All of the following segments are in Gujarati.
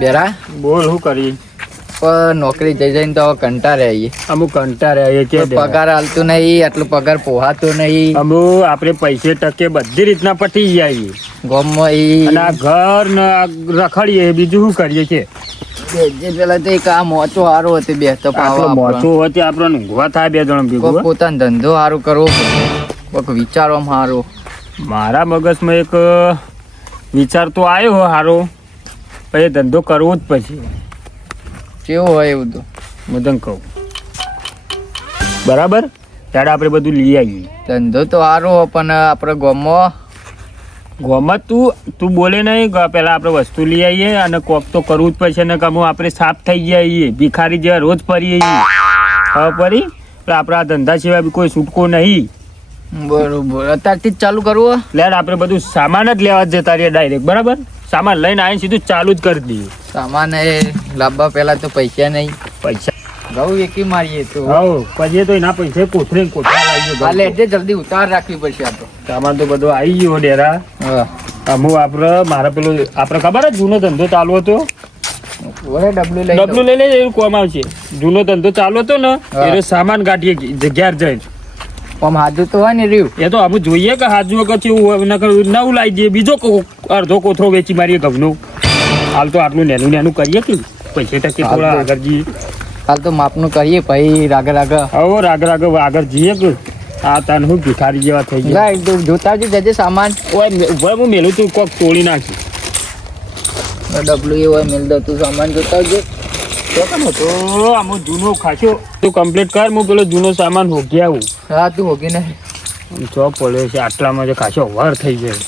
બેરા બોલ શું કરી પણ નોકરી જઈને તો કંટાળે આવીએ. અમુક કંટાળે આવીએ કે પગાર હાલતું નહીં, આટલું પગાર પોહાતું નહીં. અમુક આપણે પૈસે ટકે બધી રીતના પટી જઈએ ગામમાં અને આ ઘર ને રખડીએ બીજું શું કરીએ છે. જે પેલા તો એક આ મોચો સારો હતો બે તો મોટું હોય આપણને ઊંઘવા થાય બે જણ ભેગું. પોતાનો ધંધો સારું કરવો કોઈક વિચારવામાં સારું. મારા મગજમાં એક વિચાર તો આવ્યો સારો, પછી ધંધો કરવો જ પછી કેવું હોય એવું તો હું તને કહું બરાબર. ત્યારે આપણે બધું લઈ આવીએ. ધંધો તો સારો પણ આપણે ગોમાં તું બોલે નહીં. પેલા આપણે વસ્તુ લઈ આવીએ અને કોક તો કરવું જ પડશે ને કમું આપણે સાફ થઈ જઈએ ભિખારી જેવા રોજ ફરીએ ખબર પડી. આપણા ધંધા સિવાય બી કોઈ છૂટકો નહીં. બરોબર અત્યારથી જ ચાલુ કરવું. એટલે આપણે બધું સામાન જ લેવા જ જતા રહીએ ડાયરેક્ટ. બરાબર સામાન લઈને આવીને સીધું ચાલુ જ કરી દઈએ. સામાન એ લાવવા પેલા તો પૈસા નહીં. પૈસા ઘઉં એકી મારીએ તો પછી તો એના પૈસા કોથરે કોથરા હાલે એટલે જલ્દી ઉતાર રાખવી પડશે. આ તો સામાન તો બધો આવી ગયો ડેરા. અમુક આપણે મારા પેલો આપણે ખબર જ જૂનો ધંધો ચાલુ હતો. ડબલું લઈ લે એવું કોમ આવશે. જૂનો ધંધો ચાલુ હતો ને એ સામાન કાઢીએ જગ્યા જઈને. આમ હાજુ તો હોય ને રહ્યું એ તો આપણે જોઈએ કે હાજુ વગર એવું નવું લાવી દઈએ. બીજો અડધો કોથરો વેચી મારીએ ઘઉંનો. હાલ તો આટલું નેનું કરીએ કે પૈસા ટકે થોડા આગળ જઈએ. હાલ તો માપનું કરીએ ભાઈ. રાગ આગળ જઈએ કે આ તને હું ભિખારી જેવા થઈ ગયા. જોતા જજે સામાન હું મેલું તું કોક તોડી નાખી ડબલું એ હોય મેલ દઉં તું સામાન જોતા આવજે. તો આમ જૂનો ખાસો તું કમ્પ્લીટ કર. હું પેલો જૂનો સામાન હોગી આવું. હા તું હોગી ને ચોક પડ્યો છે આટલામાં ખાસો વાર થઈ જાય.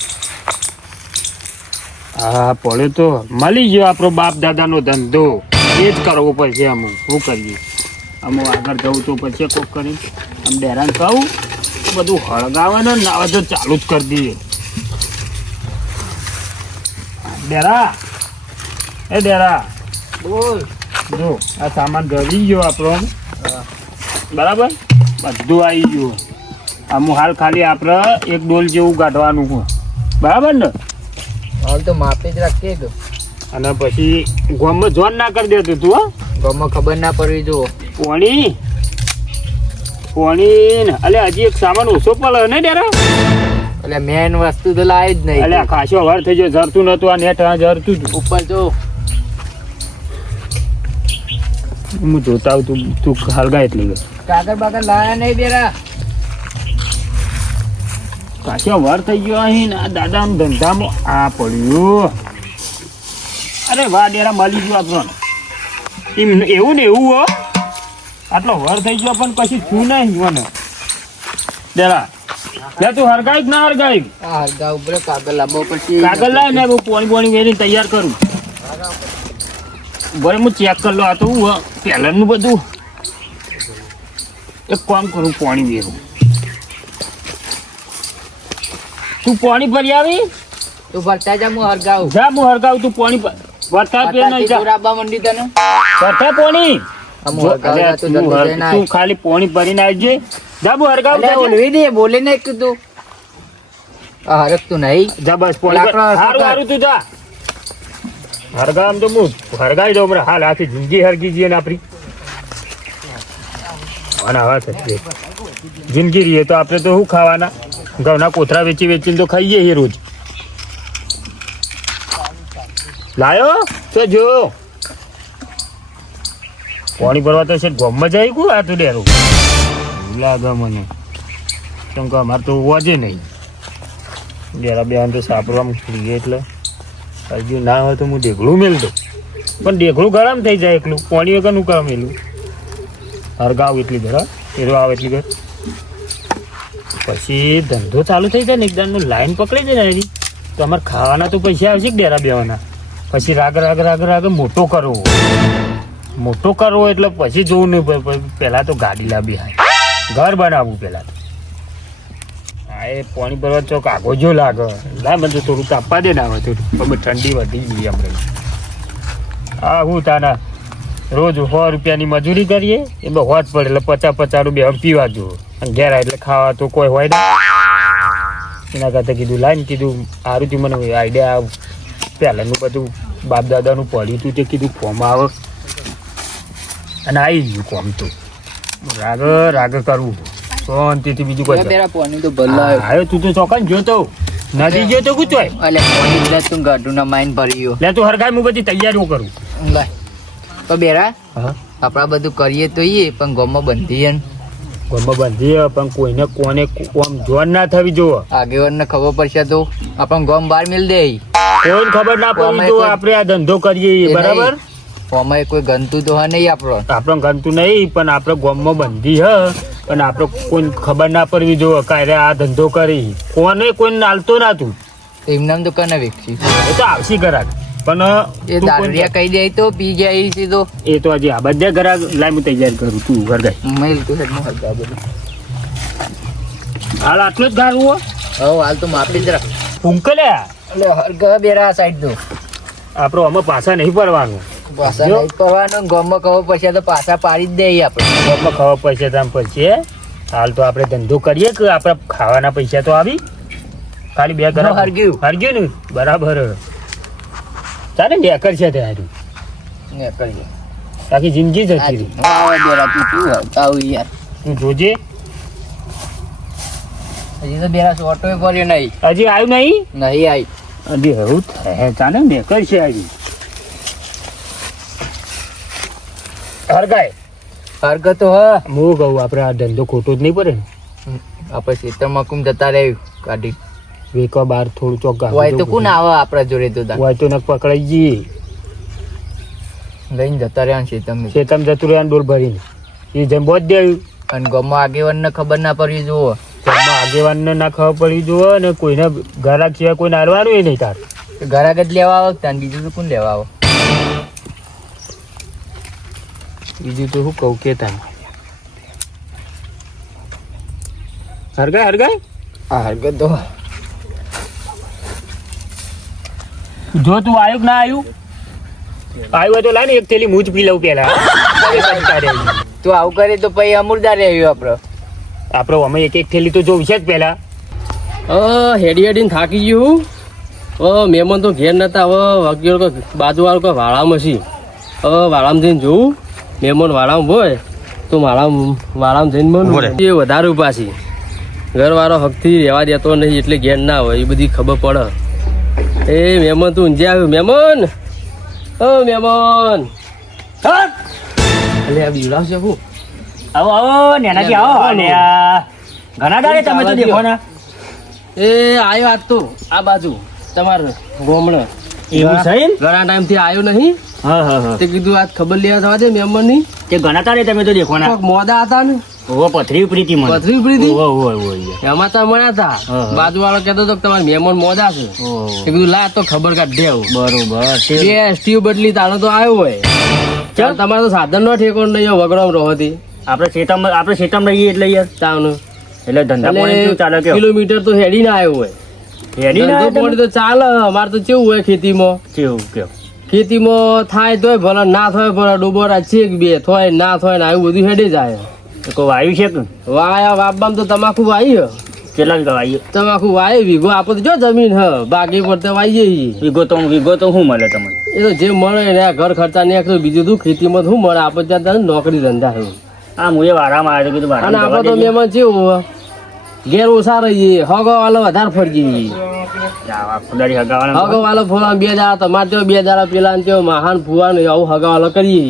હા પડ્યો તો મળી ગયો આપણો બાપ દાદાનો ધંધો. એ જ કરવો પડશે. અમુક શું કરીએ. અમુક આગળ જવું તો પછી કોક કરી આમ ડેરાને કહું બધું હળગાવે ને આવા તો ચાલુ જ કરી દઈએ. ડેરા બોલ જો આ સામાન ગળી ગયો આપણો. બરાબર બધું આવી ગયું. અમુક હાલ ખાલી આપણે એક ડોલ જેવું કાઢવાનું હોય. બરાબર ને હાલ તો માપે જ રાખીએ તો. અને પછી ગોમમાં જોન ના કરી દેતું તું. હા ગોમમાં ખબર ના પડવી જો પોણી ને અલે હજી એક સામાન ઓછો પડે ને ડેરા. એટલે મેન વસ્તુ તો લાવી જ નહીં. એટલે ખાસો વાર થઈ ગયો. જરતું નતું આ નેટ જરતું હતું ઉપર જો હું જોતા આવું તું હલગા એટલી કાગળ બાગળ લાયા નહીં બેરા. ખાસો વાર થઈ ગયો અહીં આ દાદા ધંધામાં આ પડ્યું. અરે વાહ ડેરા મળી ગયું આપણને. એવું ને એવું હો આટલો વાર થઈ ગયો પણ પછી શું નહીં મને ડેરા. લે તું હરગાઈ ના હરગાઈ. હરગા ઉપર કાગળ લાવવો પછી. કાગળ લાય ને પોણી વેરી તૈયાર કરું. બરે હું ચેક કરી લો. આ તો પહેલાંનું બધું એક કામ કરું પાણી વેરું. તું પાણી ભરી આવી. તું ભરતા જા હું હરગાવ. જા હું હરગાવ તું પાણી ભરતા પે નહીં જા. રાબા મંડી તને ભરતા પાણી તું ખાલી પાણી ભરીને આવજે. જા હું હરગાવ બોલવી દે બોલે ને કીધું હરક તું નહીં. જા બસ પાણી સારું સારું તું જા હરગામ તો હું હરગાઈ દઉં. હાલ આખી જિંદગી હરગી જઈએ ને આપણી જિંદગી રહીએ તો આપણે તો શું ખાવાના. ઘઉંના કોથરા વેચીને તો ખાઈએ છીએ રોજ. લાયો તો જો પાણી ભરવા તો છે ગોમમાં જાય કુ આ તું ડેરું લાગે મને. કેમ કે અમારે તો વજે નહીં ડેરા બે તો સાપડવામાં ખીરીએ એટલે હજુ ના હોય તો હું ઢેકડું મેળ દઉં. પણ ઢેકડું ગરમ થઈ જાય એકલું. પાણી વગરનું ગરમ એલું હરગાવ એટલી ઘર એરો આવે એટલી ઘર. પછી ધંધો ચાલુ થઈ જાય ને એકદમ લાઈન પકડી જાય ને એની તો અમારે ખાવાના તો પૈસા આવશે કે ડેરા બેવાના. પછી રાગ મોટો કરવો એટલે પછી જોવું નહીં. પહેલાં તો ગાડી લાવી ઘર બનાવવું. પહેલાં તો હા એ પાણી ભરવા ચોક આગો જો લાગે. લાય મને થોડું તાપવા દે ના આવે થોડું ઠંડી વધી ગઈ હમણાં. હા હું તાના રોજ 100 રૂપિયાની મજૂરી કરીએ એમાં હોટ પડે એટલે 50 રૂપિયા પીવા જુઓ. અને ઘેર એટલે ખાવા તો કોઈ હોય ને. એના કરતાં કીધું લાઈને કીધું સારું થયું મને આઈડિયા પહેલાંનું બધું બાપ દાદાનું પડ્યું તું તે કીધું ફોર્મ આવે અને આવી ગયું કોમ તો રાગ કરવું શાંતિથી બીજું કોઈ પેલા પોની તો ભલો આવ્યો. આવ્યો તું તો ચોકન જોતો નદી ગયો તો ગુચવાય અલે પોની એટલે તું ગાઢું ના માઈન ભર્યો. લે તું હરગાય હું બધી તૈયારીઓ કરું. લે તો બેરા હા આપડા બધું કરીએ તો ઈએ પણ ગોમાં બંધીએ ને. ગમે બાંધીએ પણ કોઈને કોને આમ જોન ના થવી જોવે. આગેવાનને ખબર પડશે તો આપણને ગોમ બહાર મેલ દે. કોઈને ખબર ના પડવી જોવે આપણે આ ધંધો કરીએ એ બરાબર. ઓમાં કોઈ ગનતું તો હા નહીં આપણો. આપણે ગમતું નહીં પણ આપણે ગોમમાં બંધી હ પણ આપણે કોઈ ખબર ના પડવી જોવે કાંઈ આ ધંધો કરી કોને કોઈ નાલતો ના તું એમનામ તો કને વેચી એ તો આવશી ઘરાક પણ એ તું દારૂડિયા કહી દે તો પી જાય છે તો એ તો હજી આ બધા ઘરાક લાઈ હું તૈયાર કરું તું ઘરગાય મેલ તું હેડ માં હલતા બધું. હાલ આટલો જ ગારું હો હવે હાલ તો માપી જ રાખ. ફૂંકલે એટલે હરગ બેરા સાઈડ તો આપણો અમે પાછા નહીં પડવાનું પાછા નહીં પડવાનું ગોમમાં ખબર પડશે તો પાછા પાડી જ દે આપણે. ગોમમાં ખબર પડશે તો આમ પછી હાલ તો આપણે ધંધો કરીએ કે આપણે ખાવાના પૈસા તો આવી ખાલી બે ઘર હરગ્યું હરગ્યું ને બરાબર ચાલે ને એકર છે તારું ને કરીએ આખી જિંદગી જતી રહી હવે બેરા તું શું આવું યાર તું જોજે હજી તો બેરા ઓટો કર્યો નહીં હજી આવ્યું નહીં નહીં આવી હજી એવું થાય ચાલે ને એકર છે આવી હરગાય હરગ તો હા હું કહું આપણે આ ધંધો ખોટો જ નહીં પડે ને આપણે ખેતરમાં કુમ જતા રહ્યું કાઢી વેકવા બાર થોડું ચોક હોય તો કોણ આવે આપણા જોડે તો તાર? હોય તો નક પકડાઈ જઈએ લઈને જતા રહ્યા છે તમે શેતમ જતું રહ્યા ડોલ ભરીને એ જેમ બહુ જ દેવું અને ગામમાં આગેવાનને ખબર ના પડવી જુઓ તેમાં આગેવાનને ના ખબર પડી જુઓ ને કોઈને ઘરાક સિવાય કોઈને હાલવાનું એ નહીં તાર ઘર આગળ જ લેવા આવે ત્યાં બીજું તો કોણ લેવા આવે બીજું તો શું કહું કે તાર હરગાય હરગાય હા હરગ તો જો તું આવ્યું કે ના આવ્યું આવ્યું હોય તો લાય ને એક થેલી મૂજ પી લઉં પેલા તું આવું કરે તો પછી અમૂરદાર રહ્યું આપડે આપણે અમે એક એક થેલી તો જોઈશે જ પેલા હેડી હેડીને થાકી ગયું મહેમાન તો ઘેર નતા હવે વગેરે બાજુવાળું કોઈ વાળામાં છે હવે વાળામાં જઈને જોઉં મહેમાન વાળામાં હોય તો વાળામાં જઈને બનવું એ વધારે ઉપાસી ઘરવાળો હકથી રહેવા દેતો નહીં એટલે ઘેર ના હોય એ બધી ખબર પડે એ મહેમાન તું ઊંઝે આવ્યું મહેમાન મહેમાન એટલે આ બીવડાવશે શું આવો આવો નેનાજી આવો અને ઘણા દાડે તમે તો દેખો ને એ આવ્યો આજ તો આ બાજુ તમારે ગોમડે એવું છે એમ? ઘણા ટાઈમ થી આવ્યો નહીં હા હા હા તે કીધું આજ ખબર લેવા જવા દે મહેમાન ની તે ઘણા તારે તમે તો દેખો ને મોદા હતા ને ઓવો પથરી પ્રીતિ મને પથરી ઉપરીથી ઓવો ઓવો ઓવો એમાં તો મળ્યા હતા હા. બાજુ વાળો કહેતો હતો કે તમારે મહેમાન મોદા છે ઓહો. તે કીધું લા તો ખબર કાઢ દેવું બરોબર બે સ્ટીવ બદલી તારો તો આવ્યો હોય ચાલ તમારે તો સાધન નો ઠેકો નહીં વગડામ રહો હતી આપણે શેતમ રહીએ એટલે યાર તાવનું એટલે ધંધા પાણી કેવું ચાલે કયો કિલોમીટર તો હેડી ના આવ્યો હોય હેડી ના ધંધો પાણી તો ચાલે અમારે તો કેવું હોય ખેતીમાં કેવું કયો ખેતીમાં થાય તોય ભલે ના થાય ભલે ડોબરા છે કે બે થોય ના થોય ને આવું બધું હેડી જાય કોઈ વાયુ છે કે વાયા વાપવામાં તો તમાકુ વાઈ કેટલા વીઘા વાયુ તમાકુ વાય વીઘો આપો તો જો જમીન હ બાકી પર તો વાઈએ વીઘો તો શું મળે તમને એ તો જે મળે ને આ ઘર ખર્ચા ને બીજું શું ખેતીમાં શું મળે આપણે ત્યાં તને નોકરી ધંધા છે હા હું એ વારામાં આવ્યો કીધું અને વારામાં આપણે તો મહેમાન જેવું ઘેર ઓછા રહીએ હગો વાલો વધારે ફરજીએ ખુદારી હગાવાના હગો વાલો ફોલા 2 દાડા તમારે ત્યાં 2 દાડા પેલા ને ત્યાં મહાન ફુવા ને આવું હગા વાલો કરીએ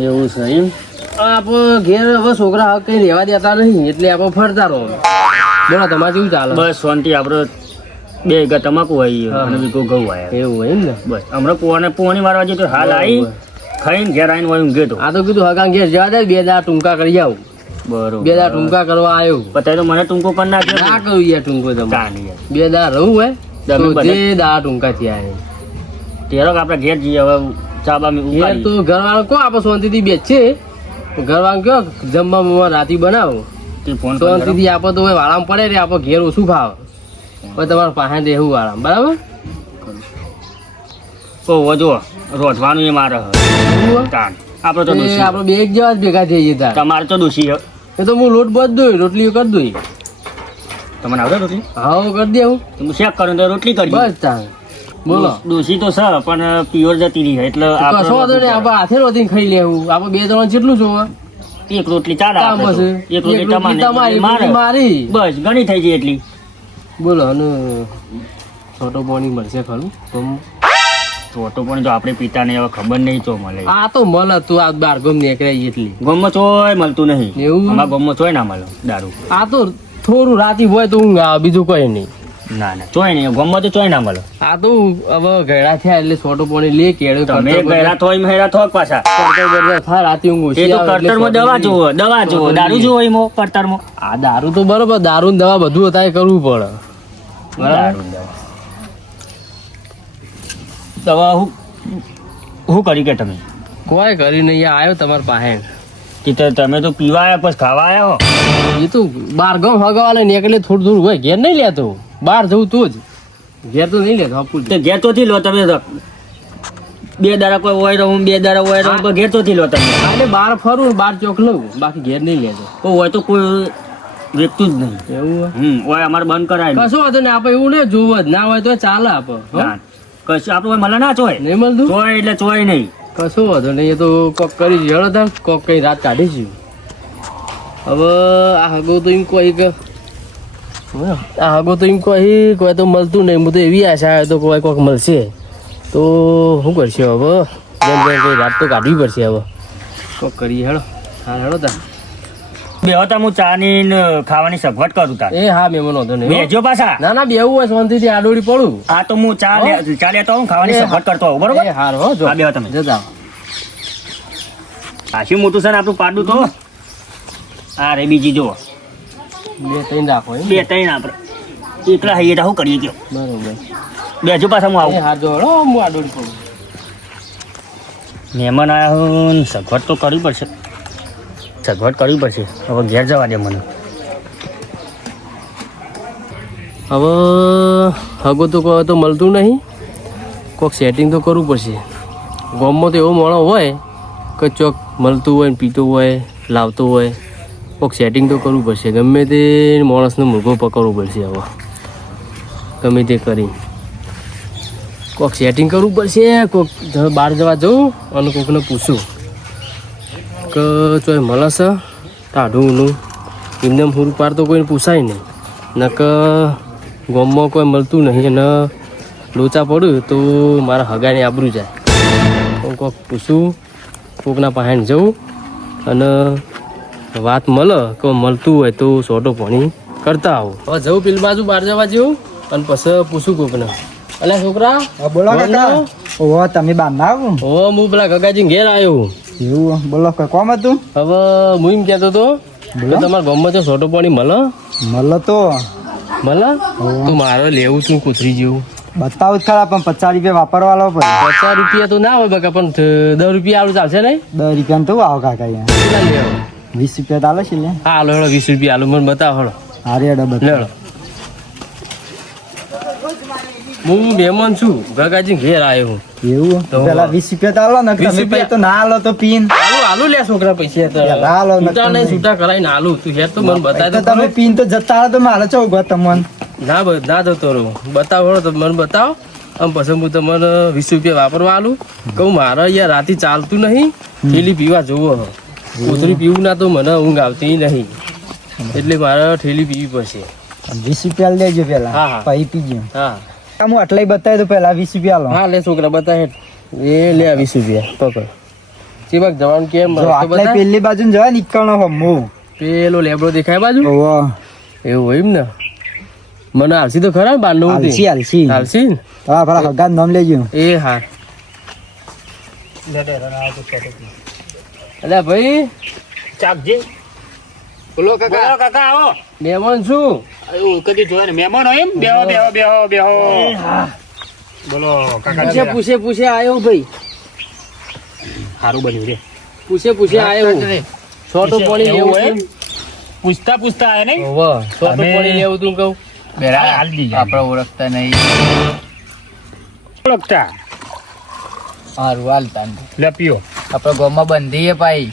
એવું છે એમ આપણે ઘેર હવે છોકરા હક કઈ રહેવા દેતા નહીં એટલે આપણે ફરતા રહો બોલો તમારે કેવું ચાલે બસ શાંતિ આપણે 2 વીઘા તમાકુ વાવીએ અને વીઘો ઘઉં વાયા એવું હોય એમ ને બસ હમણાં પોણી મારવા જતો હાલ આવી ખાઈને ઘેર આવીને વાયું ઊંઘે તો આ તો કીધું હગા ઘેર જવા દે 2 દાડા ટૂંકા કરી આવું બરોબર 2 દાડા ટૂંકા કરવા આવ્યો પતાય તો મને ટૂંકો કરી નાખ્યો ના કરું યાર ટૂંકો તમારે કાની યાર 2 દાડા રહું હોય તમે તો બધા- જે દાડા ટૂંકા થયા તેરો કે આપણે ઘેર જઈએ હવે ચા બા ઘેર ઉપાડી તો ઘરવાળો કો આપણે શાંતિથી બેસશે ઘરવાળો કયો જમવા રાતી બનાવો તે ફોન કરી શાંતિથી આપો તો હવે વાળામાં પડે રે આપણે ઘેર ઓછું ખાવ પછી તમારે પાસે રહેવું વાળામાં બરાબર ઓ જો રોધવાનું એ મારે તાન આપણે તો એ દોશી આપણે બે એક જેવા જ ભેગા થઈએ તાર તમારે તો દોશી હે. એ તો હું લોટ બધ દઉં રોટલીઓ કરી દઉં તમને આવડે રોટલી હા કરી દઉં તો હું શેક કરું તો રોટલી કરી બસ તાર બોલો ડોશી તો છે પણ પ્યોર જતી રહી છે એટલે આપણે કશો વાંધો નહીં આપણે હાથે રોધીને ખાઈ લેવું આપણે બે જણા જેટલું જોવે એક રોટલી ચાલે કામ આપણે તો. હશે એક રોટલી તમારે તમારી મારી બસ ઘણી થઈ જાય એટલી બોલો અને છોટો પાણી મળશે ખરું ગમ તો પણ જો આપણે પિતાને હવે ખબર નહીં તો મળે આ તો મળે તું આ બાર ગમ નીકળ્યા એટલી ગમમાં ચોય મળતું નહીં એવું અમારા ગમમાં ચોય ના મળે દારૂ આ તો થોડું રાતી હોય તો ઊંઘ આવે બીજું કઈ નહીં ના ના ચોય નહીં ગમમાં તો ચોય ના મળે આ તો હવે ગયડા થયા એટલે છોટો પાણી લે કેળું તમે ગયરા થોય મહેરા થોક પાછા થાય રાતે ઊંઘ એ ઓછી તો આવે એટલે કળતરમાં દવા જોવો દવા જોવો દારૂ જોવો એમાં કળતરમાં આ દારૂ તો બરોબર દારૂ ને દવા બધું હતા એ કરવું પડે બરાબર દારૂ દવા દવા હું કરી કે તમે કોઈ કરી નહીં આવ્યો તમારા પાસે કે તમે તો પીવા આવ્યા પછી ખાવા આવ્યા હો એ તો બાર ગમ હગાવાલે નીકળે થોડું થોડું હોય ઘેર નહીં લેતો બહાર જવું તું જ ઘેર તો નહીં લેતો આપું તે ઘેર તો થી લો તમે તો. બે દાડા કોઈ હોય રહું બે દાડા હોય રહું પણ ઘેર તો થી લો તમે એટલે બહાર ફરું ને બહાર ચોક લઉં બાકી ઘેર નહીં લેતો કોઈ હોય તો કોઈ વેચતું જ નહીં એવું હોય અમારે બંધ કરાય કશું વાંધો નહીં આપણે એવું નહીં જોવું જ ના હોય તો ચાલે આપણે ના કશું આપણે મળે ના ચોય નહીં મળતું ચોય એટલે ચોય નહીં કશું વાંધો નહીં એ તો કોક કરી જળો તાર કોક કઈ રાત કાઢીશું હવે આ હગો તો એમ કોઈ કે આ હગો તો એમ કોઈ તો મળતું નહીં હું તો એવી આશા આવે તો કોઈ કોક મળશે તો શું કરશે હવે જેમ જેમ કઈ રાત તો કાઢવી પડશે હવે કોક કરીએ હેડો હા હેડો તાર બે હતા હું ચા ની ને ખાવાની સગવડ કરું તાર એ હા મેમન વાંધો નહીં હો. બેજો પાછા ના ના બેવું હોય શાંતિથી આડોડી પડું આ તો હું ચા લેતો આવું ખાવાની સગવડ કરતો આવું બરોબર એ હાર હો જો હા, બેહો તમે. જતા આશી મોટું છે ને આપણું પાડું તો આ રે બીજી જો બે ત્રણ રાખો એમ બે ત્રણ આપણે એકલા હૈયે તો શું કરીએ કયો બરોબર બેજો પાછા હું એ આવું હાર જો હેડો હું આડોડી પડું મહેમાન આવ્યા ને સગવડ તો કરવી પડશે સગવડ કરવી પડશે હવે ઘેર જવા દે મને હવે હગો તો કોઈ તો મળતું નહીં કોઈક સેટિંગ તો કરવું પડશે ગામમાં તો એવો માણસ હોય કે ચોક મળતું હોય ને પીતું હોય લાવતું હોય કોઈક સેટિંગ તો કરવું પડશે ગમે તે માણસનો મુર્ગો પકડવો પડશે હવે ગમે તે કરી કોઈક સેટિંગ કરવું પડશે કોઈક બહાર જવા જવું અને કોઈકને પૂછું કે ચોય મળે છે ટાઢુંનું એમને હુર પાર તો કોઈને પૂછાય નહીં નક ગામમાં કોઈ મળતું નહીં અને લોચા પડ્યું તો મારા હગાને આબરું જાય હું કોઈક પૂછું કોકના પાસે જવું અને વાત મળે કે મળતું હોય તો સોટો પાણી કરતા આવું હવે જવું પેલી બાજુ બહાર જવા જેવું અને પછી પૂછું કોકને અલ્યા છોકરા બોલો કાકા ઓ તમે બાંધા આવો હો હું પેલા ગગાજી ઘેર આવ્યો એવું બોલો કઈ કોમ હતું હવે હું એમ કહેતો હતો કે તમારા ગામમાં તો સોટો પાણી મળે મળે તો મળે તો મારે લેવું તું કૂતરી જેવું બતાવું જ ખરા પણ 50 રૂપિયા વાપરવા લો પછી 50 રૂપિયા તો ના હોય બકા પણ 10 રૂપિયા આવું ચાલશે નહીં 10 રૂપિયા તો આવો કાકા અહીંયા કેટલા લેવો 20 રૂપિયા તો આલે છે લે હા હાલો હેડો 20 રૂપિયા હાલો મને બતાવો હેડો હારે ડબલ લેડો હું મહેમાન છું ગગાજી ઘેર આવ્યો હું એવું તો પેલા 20 રૂપિયા તો આલો ને 20 તમે પછી તો ના આલો તો પીન હાલો હાલો લે છોકરા પૈસા તો યાર, હાલો, છૂટા નહીં છૂટા કરાઈને હાલું તું હેર તો મને બતાવી તો તો તમે પીન તો જતા રહો તો મારે ચો ઉભા તમને ના જતો રહું બતાવો હેડો તો મને બતાવો આમ પછી હું તમને 20 રૂપિયા વાપરવા આલું કહું મારે યાર રાતે ચાલતું નહીં થેલી પીવા જોવો કોથળી પીવું ના તો મને ઊંઘ આવતી નહીં એટલે મારે થેલી પીવી પડશે 20 રૂપિયા લેજો પેલા હા, હા. પછી પીજો હા હું આટલાય બતાવી દઉં પેલા 20 રૂપિયા લો હા લે છોકરા બતાવે એ લે 20 રૂપિયા પકડ ચીબાક જવાનું કેમ જો આટલાય પેલી બાજુ જવા નીકળનો હમ હું પેલો લેબડો દેખાય બાજુ ઓવો એવું હોય એમ ને મને હાલસી તો ખરા બાંધવું હાલસી હાલસી હાલસી ને? હા પેલા હગાન નામ લેજો એ હા અલ્યા ભાઈ ચાકજી બોલો બોલો કાકા આવો મહેમાન છું એવું કદી જોયે ને મહેમાન હોય એમ બેહો બેહો બેહો બેહો બોલો કાકા પૂછે આવ્યો ભાઈ સારું બન્યું રે પૂછે આવ્યો છોટો પાણી લેવું એવું એમ એમ? પૂછતા પૂછતા આયા નહીં વાહ છોટો અમે- પાણી લેવું તું કહું હાલ દીજો આપણે ઓળખતા નહીં ઓળખતા હારું હાલતા લે પીઓ આપણે ગામમાં બંધીએ પાઈ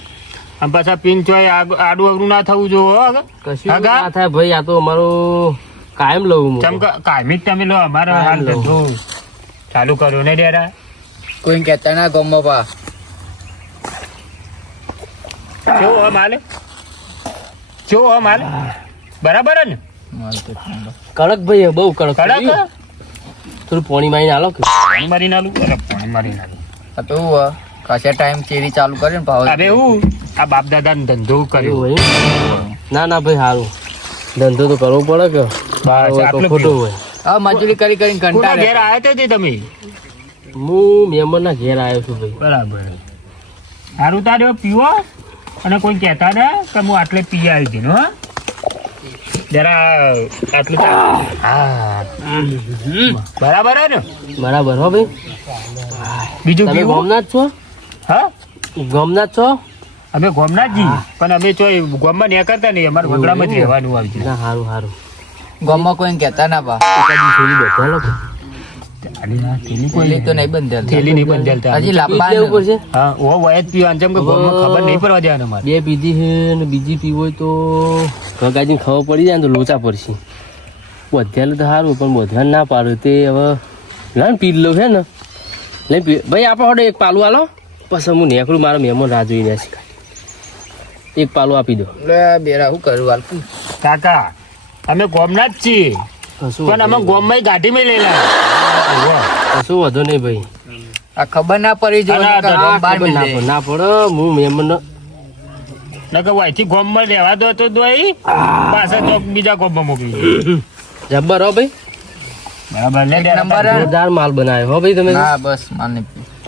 આમ પાછા પીન ચોય આડું અવરું ના થવું જોવો હો આગળ. કશું હગા? ના થાય ભાઈ આ તો અમારું કાયમ લઉં હું ચમ કાયમી જ તમે લો અમારે કાયમ હાલ લઉં. ધંધો ચાલુ કર્યો ને ડેરા કોઈ કહેતા ના ગમો પા કેવો હમ હાલે કેવો હમ હાલે બરાબર હે ને કડક ભાઈ બહુ કડક કડક કર્યું. થોડું પાણી મારીને આલો કે પાણી મારી નાલું અરે પાણી મારી નાલું આ તો ખાસા ટાઈમ ચેરી ચાલુ કરે ને ભાવ હવે હું આ બાપ દાદા નો ધંધો કર્યો એવું હોય? ના ના ભાઈ સારું ધંધો તો કરવો પડે કે બસ તો આટલું ખોટું પીવું. હોય. હા મજૂરી કરી કરીને કોના ઘેર કંટાળે આવ્યા તે તમે હું મહેમાનના ઘેર આવ્યો છું ભાઈ. બરાબર સારું તારે પીવો અને કોઈ કહેતા ને કે હું આટલે પી આવી હતી હો જરા આટલું હા બરાબર હે ને બરાબર હો ભાઈ. બીજું તમે પીવું ગોમના જ છો? હા ગોમના જ છો? અમે ગોમનાથ જી પણ અમે તો ગોમમાં નહીં કરતા નહીં અમારે વગડામાં જ રહેવાનું આવશે ના સારું સારું. ગમો કોઈ કહેતા ના પા એકાદી થોડી બધા લોકો પેલી તો નહીં બંધેલ થેલી નહીં બંધેલતા હજી પી જ લેવું લાંબા પડશે. હા ઓ વયત પીવા જેમ કે ગોમમાં ખબર નહીં પડવા દેવાના અમારે બે પીધી છે ને બીજી પીવી હોય તો ગગાજીને ખબર પડી જાય ને તો લોચા પડશે. બધેલું તો સારું પણ બધેલું ના પાડું તે હવે લઈને પી લો છે ને લઈને પી ભાઈ આપણે હવે એક પાલું આલો પછી હું નેકડું મારો મહેમાન રાહ જોઈને શીખાય. એક પાલું આપી દો. બેરા શું કરું હાલ કાકા અમે ગોમનાથ જ છીએ કશું પણ અમે ગોમમાં ગાડીમાં લઈ કશું વધુ નહીં ભાઈ. આ ખબર ના પડી જો અલા, નકર આ બાર ખબર ના મિલે. પડે ના પડે હું મહેમાન ન કે વાયથી ગોમમાં રહેવા દો તો દોઈ પાછા ચોક બીજા ગોમમાં મોકલી દો. જબ્બર હો ભાઈ. બરાબર લે એક ડેરા નંબર હે. જોરદાર માલ બનાવ્યો હો ભાઈ તમે. ના બસ માને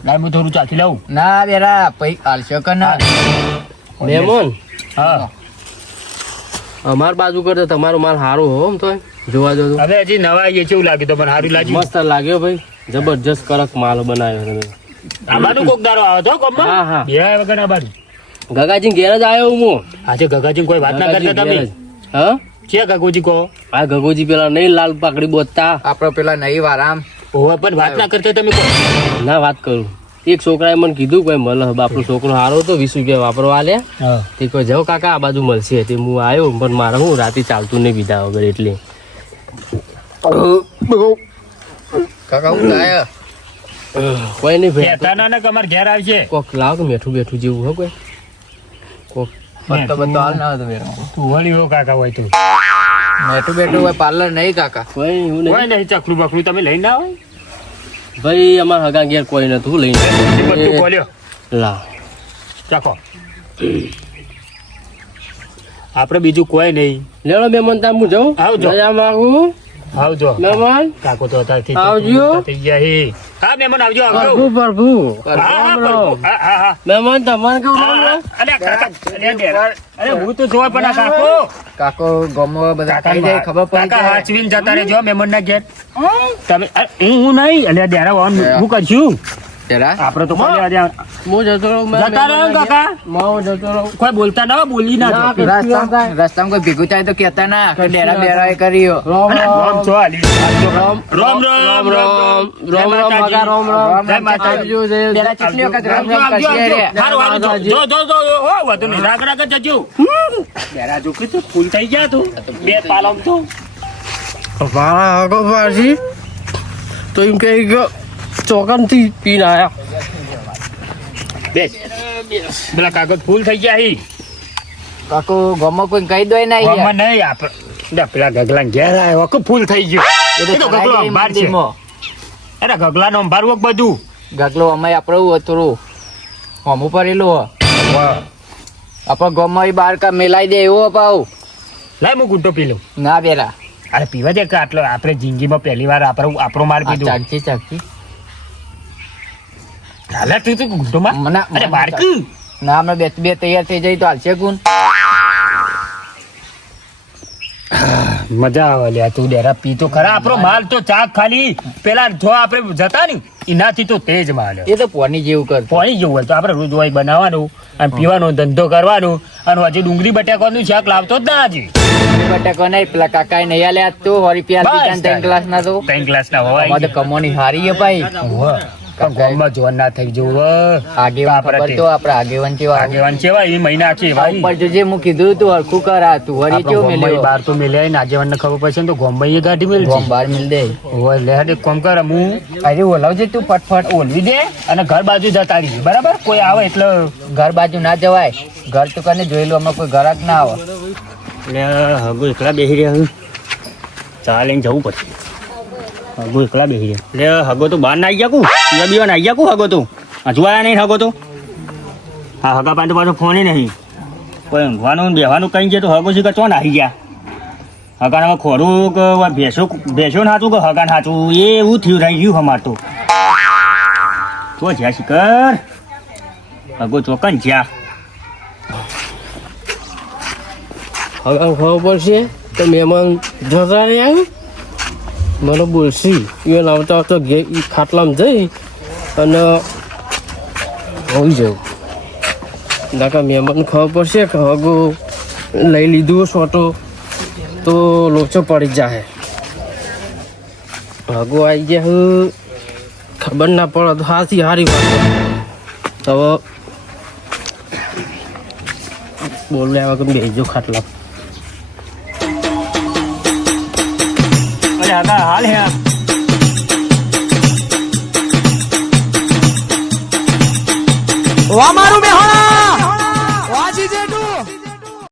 લાય હું થોડું ચાખી લઉં ના બેરા પૈ હાલશો કે ના મહેમાન હા અમાર બાજુ કરતા તમારો માલ સારો હો આમ તો જોવા જો તો. હવે હજી નવા આવીએ કેવું લાગે તો મને સારું લાગ્યું મસ્ત લાગ્યો ભાઈ. જબરજસ્ત કડક માલ બનાવ્યો તમે. આબાનું કોક દારો આવે તો ગોમમાં હા, હા. બે વગર આબાનું ગગાજી ઘેર જ આવ્યો હું. આજે ગગાજી કોઈ વાત ના ગગાજી કરતા ઘેર તમે જ. હા છે ગગોજી કહો આ ગગોજી પેલા નહીં લાલ પાકડી બોતતા. આપડે પેલા નહીં વારામ ઓવા પણ વાત ના કરતા તમે કહો ના વાત કરું. એક છોકરાએ મને કીધું કોઈ મળે આપણો છોકરો સારો હતો 20 રૂપિયા વાપરવા આલ્યા. હા તે કોઈ જાઓ કાકા આ બાજુ મળશે તે હું આવ્યો પણ મારે હું રાતે ચાલતું નહીં બીધા વગર એટલે કાકા હું થાય કોઈ નહીં ભાઈ. કહેતા ના ને કે અમારે ઘેર આવશે કોક લાવ કે મેઠું બેઠું જેવું હો કોઈ કોક પત્તો બત્તો હાલ ના હતો બેરા તું વળી હો કાકા હોય તો બેઠું બેઠું હોય પાર્લર નહીં કાકા કોઈ એવું કોઈ નહીં નહીં ચકલું બકલું તમે લઈને આવો ભાઈ અમારા હગા ઘેર કોઈ નતું લઈને બધું બોલ્યો લાવ ચાખો આપણે બીજું કોઈ નહીં લેડો મહેમાન તાર હું જાઉં આવજો. રજા માંગુ આવજો મહેમાન કાકો તો અત્યારથી આવજો. થઈ ગયા હે. હા મહેમાન આવજો આવજો પ્રભુ પ્રભુ હા, હા, પ્રભુ. હા, હા, હા. મહેમાન તમારે કેવું રામ રામ? અરે કાકા, અરે ડેરા. અરે હું તો જોવા પણ આ કાકો કાકો ગમો બધા કાકા ખાઈ જાય ખબર પડી કાકા જાય હાચવીને જતા રહેજો મહેમાનના ઘેર તમે હું નહીં એટલે ડેરા હું કરશું જરા આપણે તો કોઈ લેવા દેવા. હું જતો રહું જતા રહો ને કાકા હું જતો રહું કોઈ બોલતા ના હોય, બોલી ના ના, જો. રસ્તામાં કોઈ ભેગું થાય તો કેતા ના કે ડેરા બેરા એ કર્યો રામ અરે, રામ રામ છો, હાલી. રામ રામ રામ રામ રામ જય રામ રામ માતાજી. મગા રામ રામ જય માતાજી. આવજો, જય- ડેરા કેટલી વખત રામ આવજો, રામ આવજો, કરશે આવજો. રે હારું, હારું, જો, જો, જો, જો. હો, વાંધો નહીં. રાગ રાગ જ જજો. ડેરા જો કીધું, ફૂલ થઈ ગયા તું બે પાલમ તો મારા આગો પાછી તો એમ કે ચોકન થી પીને આયા બેસ પેલા કાગળ ફૂલ થઈ ગયા હી કાકો ગમો કોઈ કહી દો ના યાર ગોમાં નહીં આપણે પેલા ગગલા ઘેર આવ્યો આખું ફૂલ થઈ ગયું એ તો ગગલો અંબાર છે અરે ગગલાનો અંબાર વખ બધું ગગલો અમાય આપણું થોડું હોમું પડેલું વાહ. આપડે ગમો બાર કા મેલાઈ દે એવો પાવ લાય હું ગુંટો પી લઉં ના બેરા અરે પીવા દે કે આટલો આપણે જિંદગીમાં પહેલી વાર આપણો માર પીધું ચાકચી ચાકચી હાલે તું ગુંટોમાં મને- અરે બારકી ના અમે બે તૈયાર થઈ જઈ તો હાલશે ગુણ મજા આવે લ્યા તું ડેરા પી તો ખરા આપણો માલ તો ચાક ખાલી પેલા જો આપણે જતા ને એનાથી તો તેજ માલ એ તો પોની જેવું કર પાણી જેવું હોય તો આપણે રોજ હોય બનાવવાનું અને પીવાનો ધંધો કરવાનો અને હજી ડુંગળી બટાકાનું શાક લાવતો જ ના હજી બટાકો નહીં પેલા કાકા નહીં આલ્યા તો વળી પ્યાજ બસ બીજા ત્રણ ગ્લાસ ના તો 3 ગ્લાસ ના હોય અમારે તો કમોની હારી હે ભાઈ પણ ગામમાં જોન ના થઈ જવું આગેવાન ખબર તો આપડા આગેવાન કેવા આગેવાન કેવા એ મહિના છે ભાઈ ઉપર જોજે હું કીધું તું હરખું કર આ તું વળી કેવું મેલ્યો બાર તો મેલ્યા ને આગેવાન ને ખબર પડશે ને તો ગોમમાં એ ગાડી મેલ ગોમ બાર મિલ દે ઓય લે એક કામ કર હું અરે ઓલાવજે તું ફટફટ ઓલવી દે અને ઘર બાજુ જતા રહીએ બરાબર કોઈ આવે એટલે ઘર બાજુ ના જવાય ઘર તો કને જોયેલું અમે કોઈ ઘરાક ના આવે એટલે હગો એકલા બેસી રહ્યા હું ચા લઈને જવું પડશે હગો એકલા બેસી રહ્યા એટલે હગો તો બહાર ના આવી ગયા કું બીજા બીવા ના આવી ગયા કું હગો તો હજુ આવ્યા નહીં હગો તો હા હગા પાસે પાછો ફોન નહીં કોઈ ઊંઘવાનું ને બેવાનું કઈ છે તો હગો શી ચો ના આવી ગયા હગાને ખોરું કે ભેંસો નાચું કે હગા નાચું એ એવું થયું રહી ગયું અમાર તો જ્યાં શિકર હગો ચોકન જ્યાં હવે ખબર પડશે તો મહેમાન જતા રહી આવ્યું મને બોલશી એ આવતા આવતા ખાટલામાં જઈ અને હોઈ જવું નાકા મહેમાન ખબર પડશે કે હગો લઈ લીધું સોટો તો લોચો પડી જાય હગો આવી જાય ખબર ના પડે તો હારી વાત હવે બોલ્યા વગર બેસજો ખાટલા અરે હગા હાલ હે મારું